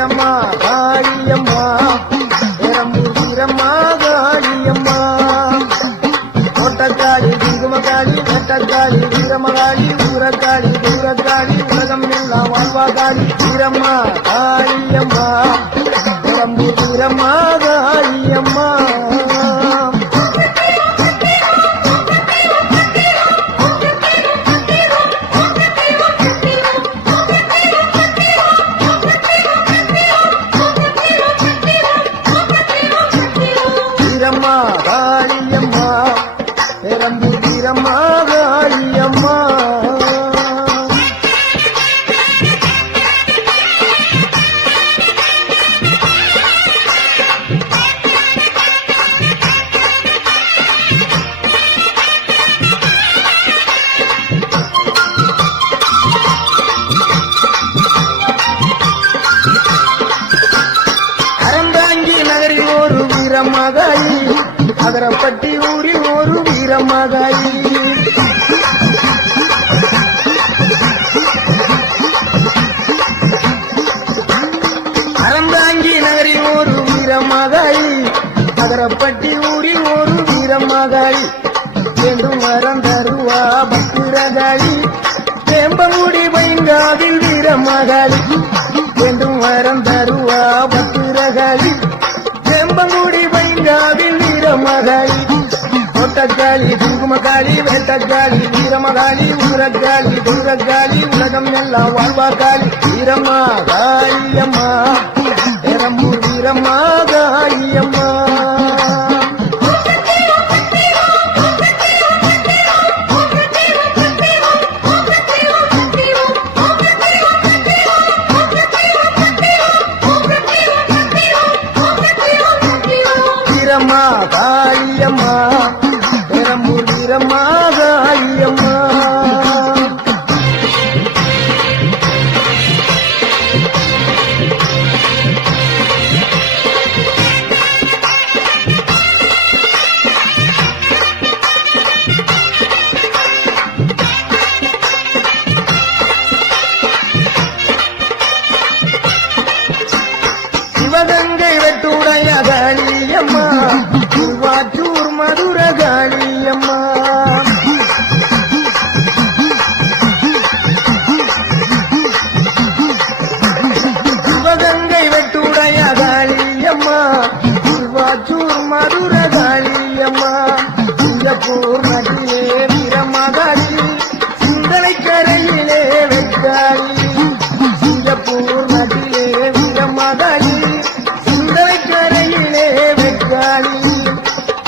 வீரம்மா காளியம்மா பெரம்பூர் வீரம்மா காளியம்மா கோட்டக்காளி குங்குமக்காளி நெட்டக்காளி வீரமகாளி ஊரக்காளி தூரக்காளி உலகம் எல்லாம் வாழ்வாகாளி வீரம்மா காளியம்மா பெரம்பூர் வீரம்மா காளியம்மா வீரம்மா காளியம்மா பெரம்பூர் வீரம்மா காளியம்மா அறந்தாங்கி நகரில் ஒரு வீரமகாளி அகரப்பட்டி ஊரில் ஒரு வீரமகாளி அறந்தாங்கி நகரில் ஒரு வீரமகாளி அகரப்பட்டி ஊரில் ஒரு வீரமகாளி வேண்டும் வரம் தருவா பத்திரகாளி வேம்பமுடி பைங்காவில் வீரமகாளி வேண்டும் வரம் தருவா பத்திரகாளி வேம்பமுடி பைங்காவில் வீரமகாளி கோட்டக்காளி குங்குமக்காளி வேட்டக்காளி வீரமகாளி ஊரக்காளி தூரக்காளி உலகம் எல்லாம் வாழ்வாக்காளி வீரம்மா காளியம்மா பெரம்பூர் வீரம்மா காளியம்மா வீரம்மா காளியம்மா பெரம்பூர் வீரம்மா காளியம்மா சிவகங்கை வெட்டுடைய காளியம்மா திருவாச்சூர் மதுர காளியம்மா சிவகங்கை வெட்டுடைய காளியம்மா திருவாச்சூர் மதுர காளியம்மா சிங்கப்பூர் நதியிலே வீரமகாளி சிந்தனை கரையிலே வெட்டாளி சிங்கப்பூர் நதியிலே வீரமகாளி சிந்தனை கரையிலே வெட்டாளி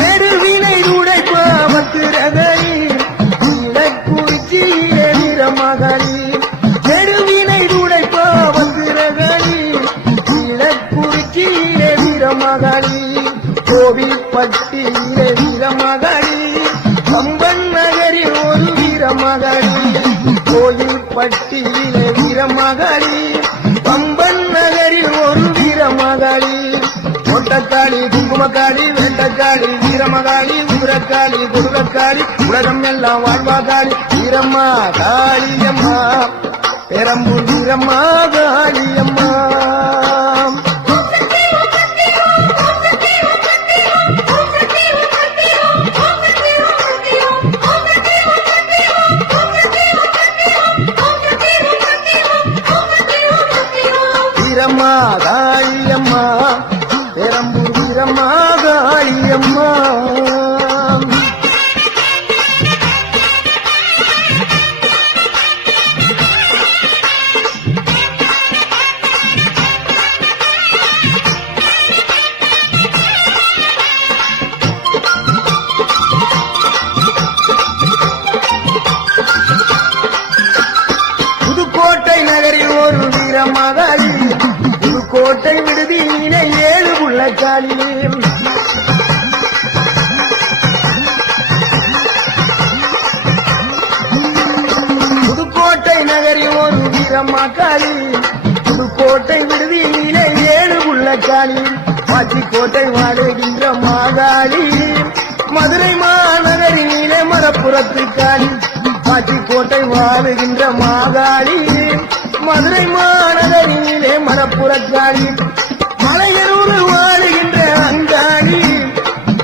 பெருவினை உடைப்பா பத்திரகாளி இலக்குறிச்சியிலே வீரமகாளி பெருவினை உடைப்பா பத்திரகாளி இலக்குறிச்சியிலே வீரமகாளி கோவில்பட்டியிலே வீரமகாளி கம்பன் நகரில் ஒரு வீரமகாளி கோயில்பட்டியிலே வீரமகாளி கம்பன் நகரில் ஒரு வீரமகாளி கோட்டக்காளி குங்குமக்காளி வேட்டக்காளி வீரமகாளி ஊரக்காளி குருவக்காளி உலகம் எல்லாம் வாழ்வாகாளி வீரம்மா காளியம்மா பெரம்பூர் வீரம்மா காளியம்மா வீரம்மா காளியம்மா பெரம்பூர் வீரம்மா காளியம்மா புதுக்கோட்டை நகரில் ஒரு வீரமகாளி புதுக்கோட்டை விடுதியிலே 7 உள்ளக்காளி புதுக்கோட்டை நகரில் ஒரு வீரமகாளி புதுக்கோட்டை விடுதியிலே 7 உள்ளக்காளி பாச்சிக்கோட்டை வாழுகின்ற மாகாளி மதுரை மாநகரிலே மரப்புறத்து காளி பாச்சிக்கோட்டை வாழுகின்ற மாகாளி மதுரை மாநகரிலே மணப்புறக்காளி மலையனூர் வாழுகின்ற அங்காளி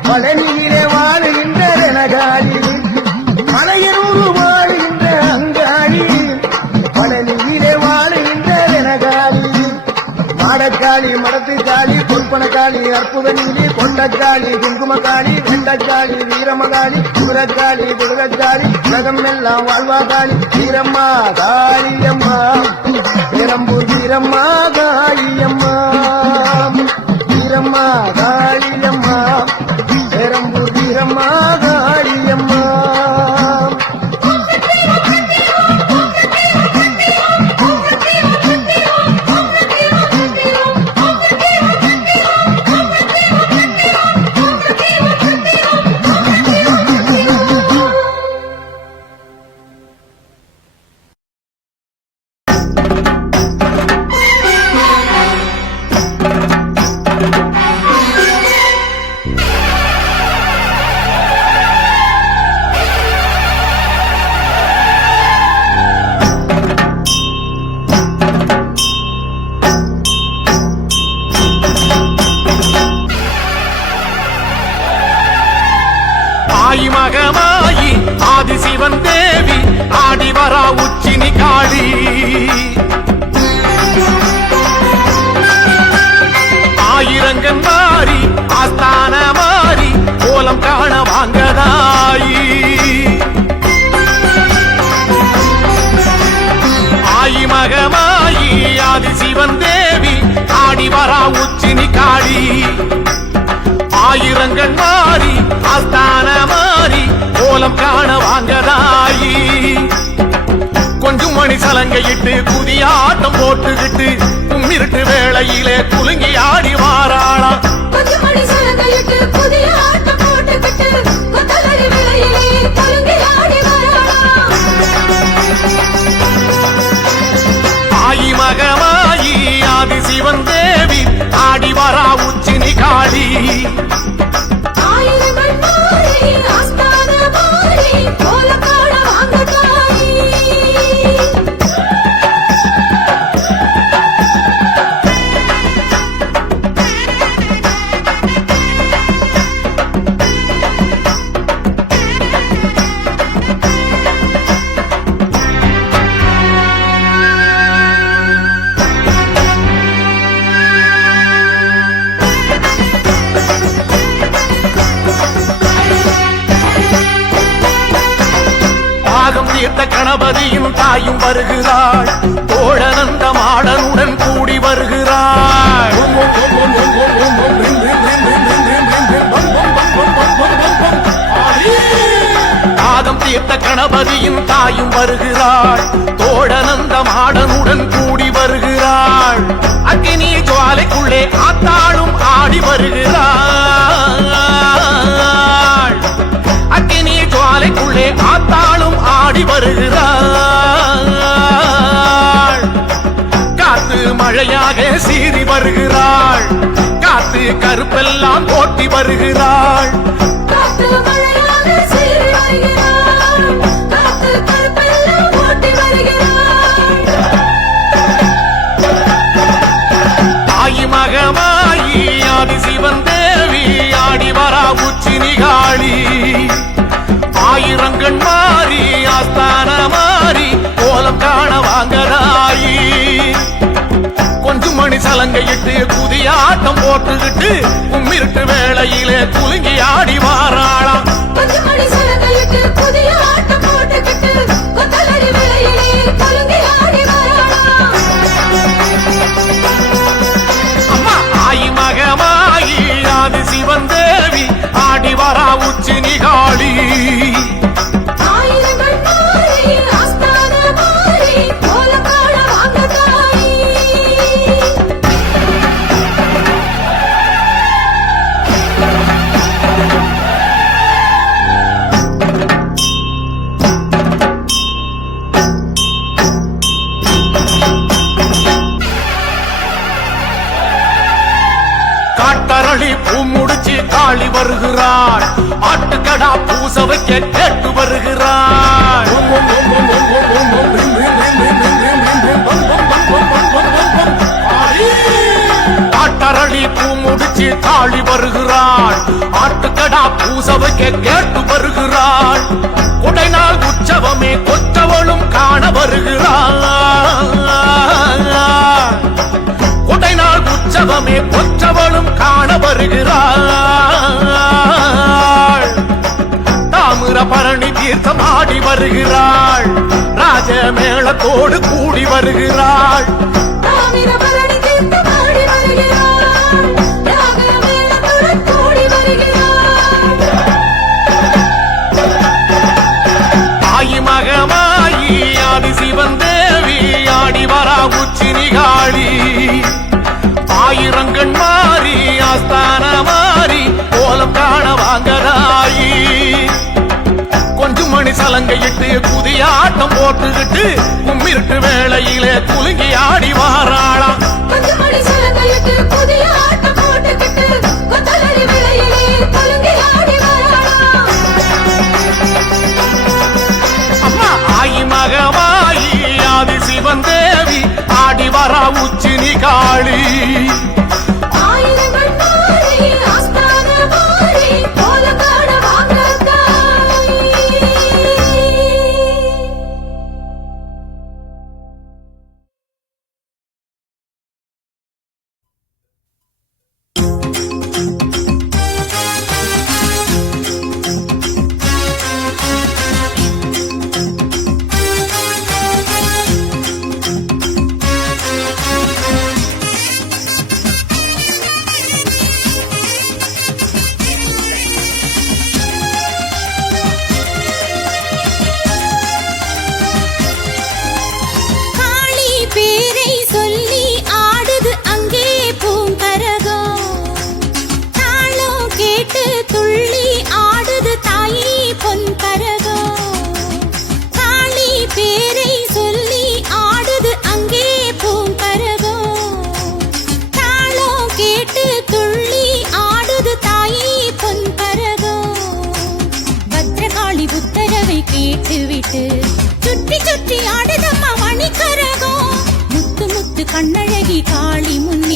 பழனியிலே வாழுகின்ற ரணகாளி மலையனூர் வாழுகின்ற அங்காளி பழனியிலே வாழுகின்ற ரணகாளி மாடக்காளி மடத்துக்காளி பொற்பனக்காளி அற்புத நீலி கொண்டக்காளி குங்குமக்காளி வெண்டக்காளி வீரமகாளி குரக்காளி குடுகக்காளி உலகம் எல்லாம் வாழ்வாகாளி வீரம்மா காளியம்மா பெரம்பூர் வீரம்மா காளியம்மா வீரம்மா காளியம்மா பெரம்பூர் வீரம்மா காளியம்மா மகமாயி ஆதிசிவன் தேவி ஆடிவரா உச்சினி காளி ஆயிரங்கன் மாறி ஆஸ்தான மாறி கோலம் காண வாங்கதாயி ஆயி மகமாயி ஆதிசிவன் தேவி ஆடிவரா உச்சினி காளி ஆயிரங்கள் மாறி ஆஸ்தான மாறி கோலம் காண வாங்கதாயி கொஞ்சம் மணி சலங்கையிட்டு புதிய ஆட்டம் போட்டுக்கிட்டு கும்மிருட்டு வேளையிலே குலுங்கி ஆடி வாராளா கொஞ்சம் மணி சலங்கையிட்டு புதிய ஆட்டம் போட்டுக்கிட்டு கொத்தலரி வேளையிலே குலுங்கி ஆடி வாராளா ஆயி மகமாயி ஆதிசிவன் தேவி ஆடி வரா உச்சினி காளி ஆயிரங்கள் மாறி ஆஸ்தான மாறி கோலம் காண வாங்கதாயி தீர்த்த கணபதியின் தாயும் வருகிறாள் தோழனந்த மாடனுடன் கூடி வருகிறாள் தாகம் தீர்த்த கணபதியின் தாயும் வருகிறாள் தோழனந்த மாடனுடன் கூடி வருகிறாள் அக்கினி ஜுவாலைக்குள்ளே ஆத்தாளும் ஆடி வருகிறாள் அக்கினி ஜுவாலைக்குள்ளே ஆத்தாளும் ஆடி வருகிறாள் காத்து மழையாக சீறி வருகிறாள் காத்து கருப்பெல்லாம் ஓட்டி வருகிறாள் காத்து மழையாக சீறி வருகிறாள் காத்து கருப்பெல்லாம் ஓட்டி வருகிறாள் தாயி மகமாயி ஆதிசிவன் தேவி ஆடி வரா உச்சினி காளி ஆயிரங்கண் மாறி ஆஸ்தான மாறி கோலம் காண வாங்கதாயி கொஞ்சம் மணி சலங்கையிட்டு புதிய ஆட்டம் போட்டுக்கிட்டு கும்மிருட்டு வேளையிலே குலுங்கி ஆடி வாராளா கொஞ்சம் மணி சலங்கையிட்டு புதிய ஆட்டம் போட்டுக்கிட்டு கொத்தலரி வேளையிலே குலுங்கி ஆடி வாராளா அம்மா ஆயி மகமாயி ஆதிசிவன் தேவி ஆடி வரா உச்சினி காளி ஆயிரங்கள் மாறி ஆஸ்தான மாறி கோலம் காண வாங்கதாயி காட்டரளி பூ முடிச்சு காளி வருகிறாள் ஆட்டுக்கடா பூச வைக்க கேட்டு வருகிறாள் காட்டரளி பூ முடிச்சு காளி வருகிறாள் ஆட்டுக்கடா பூசவைக்க கேட்டு வருகிறாள் கொடைநாள் உற்சவமே கொற்றவளும் காண வருகிறாள் கொடைநாள் உற்சவமே கொற்றவளும் காண வருகிறாள் தாமிரபரணி தீர்த்தம் ஆடி வருகிறாள் ராஜமேளத்தோடு கூடி வருகிறாள் தாமிரபரணி தீர்த்தம் ஆடி வருகிறாள் ராகமேளத்துடன் கூடி வருகிறாள் தாயி மகமாயி ஆதி சிவன் தேவி ஆடி வரா உச்சி நிகாளி ஆயிரங்கண் மாறி ஆஸ்தான மாறி கோலம் காண வாங்கதாயி கொஞ்சம் மணி சலங்கையிட்டு புதிய ஆட்டம் போட்டுக்கிட்டு கும்மிருட்டு வேளையிலே குலுங்கி ஆடி வாராளாம் கொஞ்சம் மணி சலங்கையிட்டு புதிய ஆட்டம் போட்டுக்கிட்டு கொத்தலரி விளையிலே குலுங்கி ஆடி வராளாம் அம்மா ஆயி மகமாயி ஆதி சிவன் தேவி ஆடி வரா உச்சி நிகாளி ஆயிரங்கள் மாறி ஆஸ்தான மாறி கோலம் காண வாங்கத்தாய் காளி பேரை சொல்லி ஆடுது அங்கே பூங்கரகம் தாளம் கேட்டு துள்ளி ஆடுது தாயி பொன்கரகம் காளி பேரை சொல்லி ஆடுது அங்கே பூங்கரகம் தாளம் கேட்டு துள்ளி ஆடுது தாயி பொன்கரகம் பத்ரகாளி புத்தரவை கேட்டுவிட்டு சுற்றி சுற்றி ஆடுதம்மா மணிக்கரகம் முத்து முத்து கண்ணழகி காளி முன்னே